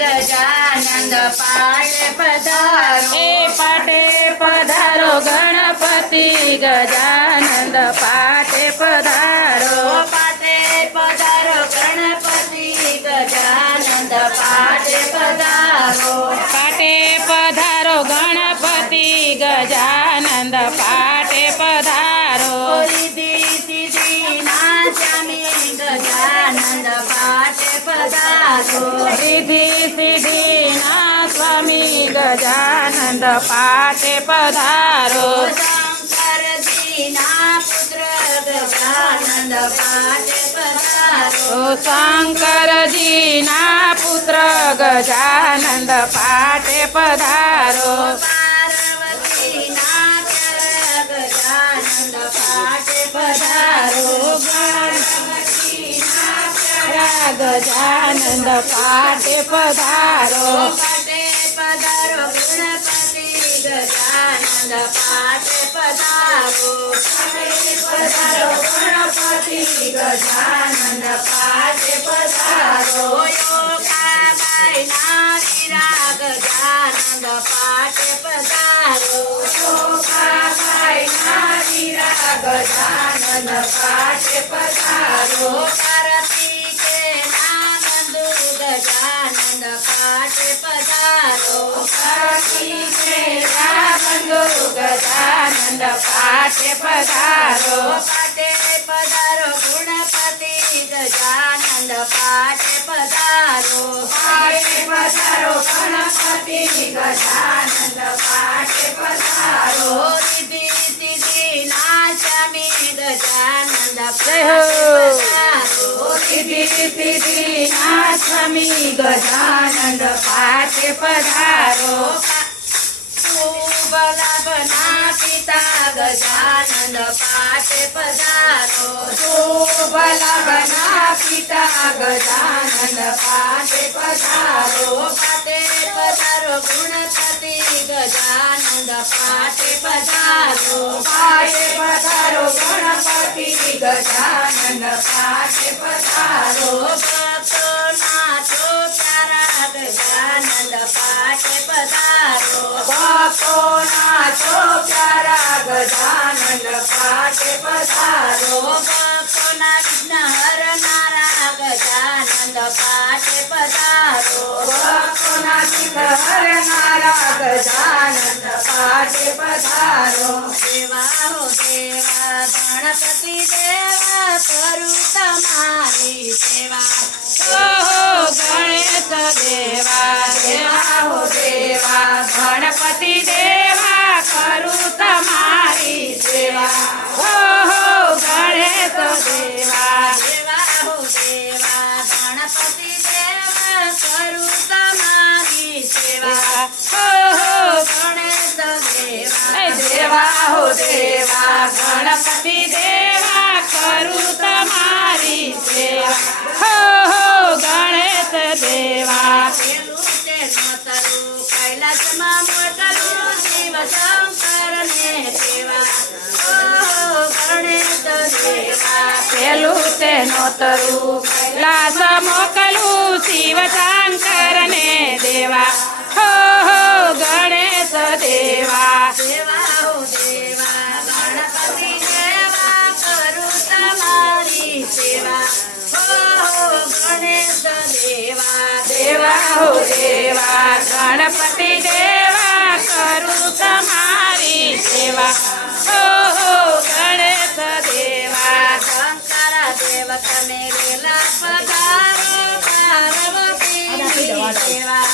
ગજાનંદ પાટે પધારો. એ પાટે પધારો ગણપતિ ગજાનંદ પાટે પધારો. પાટે પધારો ગણપતિ ગજાનંદ પાટે પધારો. પાટે પધારો ગણપતિ ગજાનંદ પાટે પધારો. રિદ્ધિ સિદ્ધિ ના સ્વામી ગજાનંદ પાટે પધારો. રિદ્ધિ સિદ્ધિ ના સ્વામી ગજાનંદ પાટે પધારો. શંકરજી ના પુત્ર ગજાનંદ પાટે પધારો. ઓ શંકરજી ના પુત્ર ગજાનંદ પાટે પધારો. પાર્વતી ના પ્યાર ગજાનંદ પાટે પધારો. ગણપતિ ના પ્યારા ગજાનંદ પાટે પધારો. પાટે પધારો ગણપતિ ગજાનંદ પાટે પધારો. પધારો ગણપતિ ગજાનંદ પાટે પધારો. યોગાબાઈ ના વીરા ગજાનંદ પાટે પધારો. યોગાબાઈ ના વીરા ગજાનંદ પાટે પધારો. કાર્તિકે ના બંધુ ગજાનંદ પાટે પધારો. કાર્તિકેયા બંધુ ગજાનંદ પાટે પધારો. પાટે પધારો ગુણપતિ ગજાનંદ પાટે પધારો. પાટે પધારો ગણપતિ ગજાનંદ પાટે પધારો. રિદ્ધિ સિદ્ધિ ના સ્વામી ગજાનંદ જય પાટે હો. પધારો. સિદ્ધિ સિદ્ધિ ના સ્વામી ગજાનંદ પાટે પધારો. શુભ લાભના પિતા ગજાનંદ પાટે પધારો. શુભ લાભના પિતા ગજાનંદ પાટે પધારો. પાટે પધારો ગુણપતિ ગજાનંદ પાટે પધારો. પાટે પધારો ગણપતિ ગજાનંદ પાટે પધારો. ભક્તોના ચોકારા ગજાનંદ પાટે પધારો. ભક્તોના ચોકારા ગજાનંદ પાટે પધારો. ભક્તોના વિઘ્ન હરનારા ગજાનંદ પાટે પધારો. ભક્તોના ચિત્ત હરનારા ગજાનંદ પાટે પધારો. દેવા હો દેવા ગણપતિ દેવા કરું તમારી સેવા. ઓહો ગણેશ દેવા દેવા હો દેવા ગણપતિ દેવા કરું તમારી સેવા. ઓહો ગણેશ દેવા દેવા હો દેવા ગણપતિ દેવા કરું તમારી સેવા. ઓહો ગણેશ દેવા દેવા હો દેવા ગણપતિ દેવા કરું તમારી સેવા. ઓહો ગણેશ દેવા પેલું તે નોતરું કૈલાસમાં મોકલું શિવ શંકરને સેવા. ઓહો ગણેશ દેવા પેલું તે નોતરું કૈલાસ મોકલું શિવ શંકર ને દેવા. હો હો ગણેશ દેવા દેવા હો દેવા ગણપતિ દેવા કરું તમારી સેવા. ઓહો ગણેશ દેવા દેવા હો દેવા ગણપતિ દેવા કરું તમારી સેવા. હો હો ગણેશ દેવા શંકર દેવ તમે વેલા પધારો પાર્વતીની સેવા.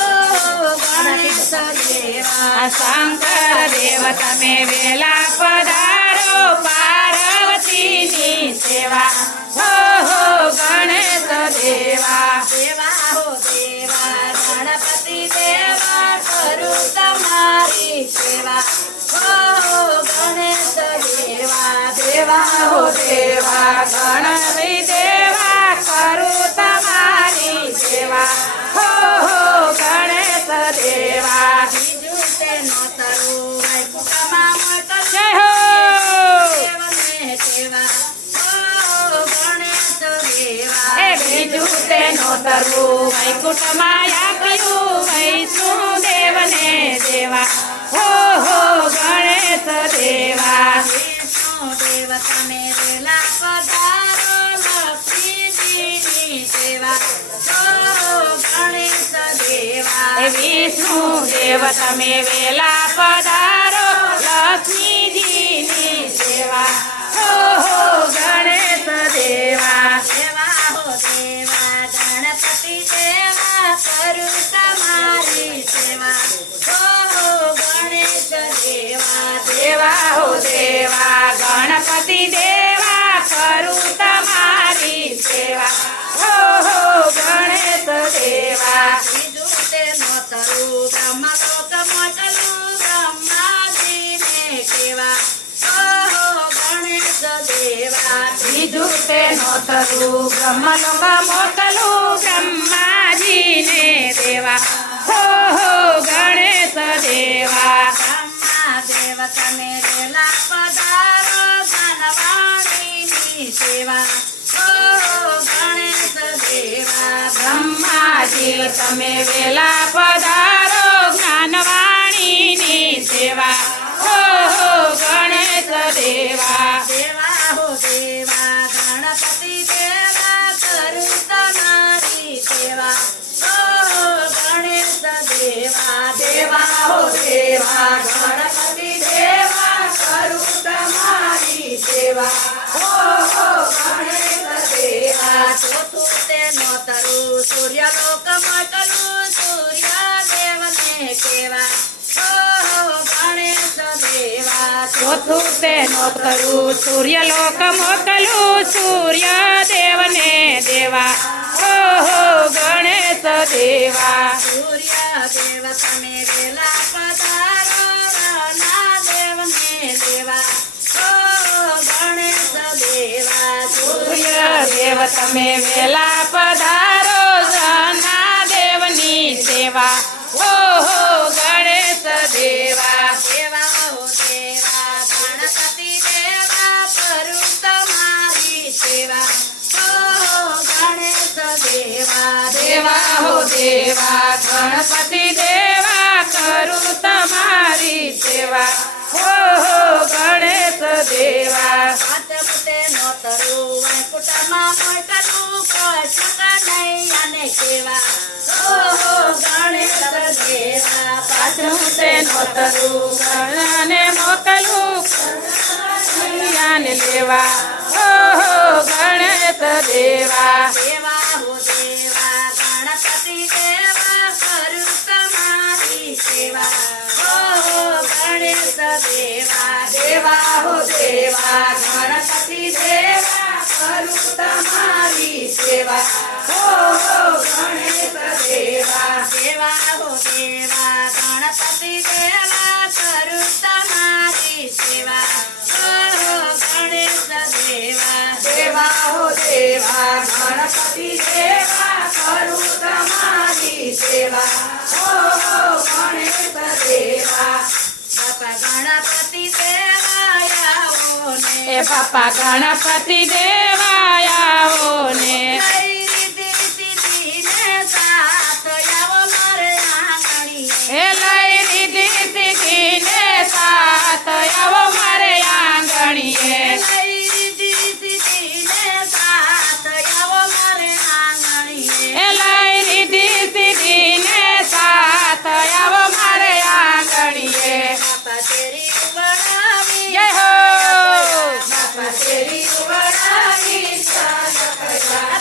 ઓહો ગણેશ દેવા શંકર દેવ તમે વેલા પધારો પાર્વતીની સેવા. હો હો ગણેશ દેવા દેવા હો દેવા ગણપતિ દેવા કરું તમારી સેવા. ઓહો ગણેશ દેવા દેવા હો દેવા ગણપતિ દેવા કરું તમારી સેવા. હો હો ગણેશ દેવા બીજું તે નોતરું વૈકુંઠમાં મોકલું જય હો. દેવને સેવા. ઓહો ગણેશ દેવા એ બીજું બીજું તેનો તરવું વૈકુંઠમાં આપ્યું વૈષ્ણુદેવને દેવા હો ગણેશ દેવા વિષ્ણુદેવ તમે વેલા પધારો લક્ષ્મીજીની સેવા ગણેશ દેવા એ વિષ્ણુદેવ તમે વેલા પધારો લક્ષ્મીજીની સેવા હો ગણેશ દેવા દેવા હો દેવા ગણપતિ દેવા કરું તમારી સેવા ગણેશ દેવા દેવા હો દેવા ગણપતિ દેવા કરું તમારી સેવા હો ગણેશ દેવા બીજું તેનો તરું બ્રહ્મલોક મોકલું બ્રહ્માજીને કેવા ગણેશ દેવા બીજું તેનો તરું બ્રહ્મલોક મોકલું બ્રહ્માજીને દેવા હો ગણેશ દેવા બ્રહ્માદેવ તમે વેલા પધારો ધનવાણીની સેવા ગણેશ દેવા બ્રહ્માજી તમે વેલા પધારો જ્ઞાનવાણીની સેવા હો ગણેશ દેવા દેવા હો દેવા ગણપતિ દેવા કરું તમારી સેવા ગણેશ દેવા દેવા હો દેવા ગણપતિ દેવા કરું તમારી સેવા હો ગણેશ દેવા ચોથું તેનો તરું સૂર્યલોક મોકલું સૂર્યદેવને કેવા ગણેશ દેવા ચોથું તેનો તરું સૂર્યલોક મોકલું સૂર્યદેવને દેવા હો ગણેશ દેવા સૂર્યદેવ તમે વેલા પધારો રણાદેવને દેવા ગણેશ દેવા સૂર્યદેવ તમે વેલા પધારો દેવની સેવા હો ગણેશ દેવા દેવા હો દેવા ગણપતિ દેવા કરું તમારી સેવા ગણેશ દેવા દેવા હો દેવા ગણપતિ દેવા કરું તમારી સેવા હો ગણેશ દેવા પાંચમ તેનો તરું વૈકુંઠમાં મોકલું કૃષ્ણ કનૈયાને કેવા ગણેશ દેવા પાછું તેનો તરું ગણને મોકલું કનૈયાને લેવા હો ગણેશ દેવા દેવા હો દેવા ગણપતિ દેવા કરું તમારી સેવા ગણેશ દેવા દેવા હો દેવા ગણપતિ દેવા કરું તમારી સેવા હો ગણેશ દેવા દેવા હો દેવા ગણપતિ દેવા કરું તમારી સેવા ગણેશ દેવા દેવા હો દેવા ગણપતિ દેવા કરું તમારી સેવા હો ગણેશ દેવા બાપા ગણપતિ દેવા આવો ને એ બાપા ગણપતિ દેવા આવો ને લઈ રીધી સીધીને સાથ આવો મારે આંગણીએ એ લઈ રીધી સીધીને સાથ આવો મારે આંગણીએ લઈ રીધી સીધીને સાથ આવો મારે આંગણીએ એ લઈ રીધી સીધીને સાથ આવો મારે આંગણીએ બાપા તેરી બનાવી જય હો બાપા તેરી બનાવી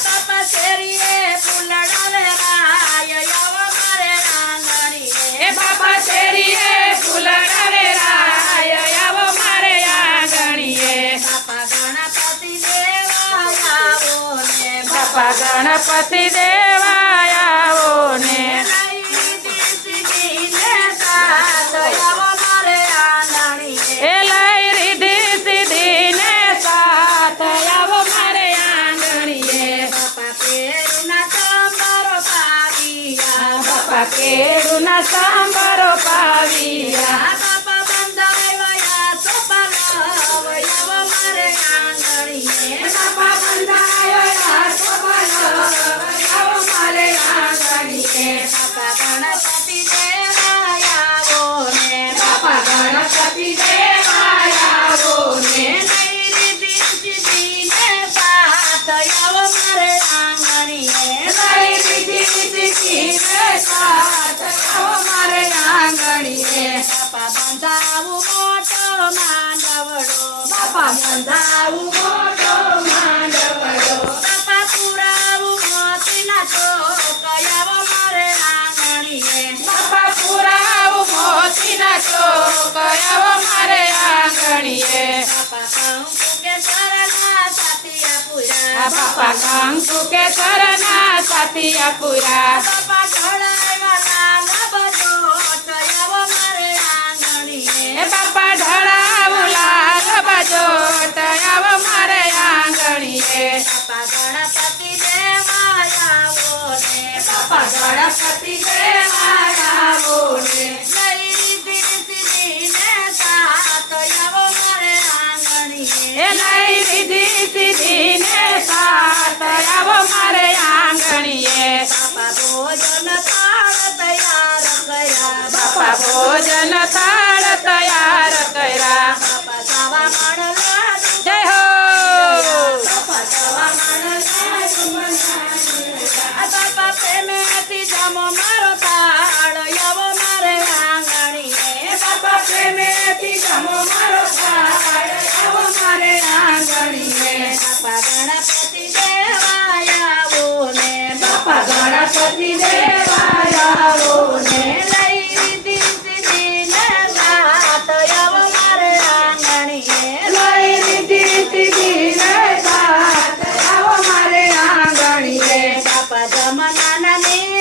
બાપા તેરીએ ફૂલડા વેરાય આવો મારે આંગણીએ એ બાપા શેરીએ ફૂલડા વેરાય આવો મારે આંગણીએ બાપા ગણપતિ દેવા આવો ને બાપા ગણપતિ દેવા આવો ને લઈ દીસીને સાથ આવો મારે આંગણીએ એ લઈ રીધી સીધીને સાથ આવો મારે આંગણીએ બાપા પેરુના ચાંબરો પાવિયા બાપા કેળુના સાંભરો પાવિયા બાપા બંધાવ્યા સોપાલવયા મારે આંગણીએ બાપા બંધાયો યાર સોપાલવયા બાપા બંધાવું મોટો માંડવડો બાપા પુરાવું મોતીના ચોક આવો મારે આંગણીએ બાપા પુરાવું મોતીના ચોક આવો મારે આંગણીએ બાપા કંકુ કે શરણા સાતિયા પુરા બાપા બાપા ઢળાવ્યા લાલ બજોટ આવો મારે આંગણીએ બાપા ગણપતિ દેવા આવો ને લઈ દીધી સાત આવો મારે આંગણીએ એ લઈ દીધી સીધી ને સાત આવો મારે આંગણીએ બાપા ભોજન થાળ તૈયાર કર્યા બાપા ભોજન થાળ તૈયાર કર્યા બાપા સાવા માણલા જય હો બાપા સાવા માણલા બાપા પ્રેમેથી જમો મારો થાળ આવો મારે આંગણીએ બાપા પ્રેમેથી જમો મારો થાળ આવો મારે આંગણીએ બાપા ગણપતિ દેવા આવો ને બાપા ગણપતિ દેવા આવો ને લઈ દીધી ને સાત આવો મારે આંગણીએ લઈ દીધી સીધી ને સાત આવો મારે આંગણીએ બાપા જમનાના ને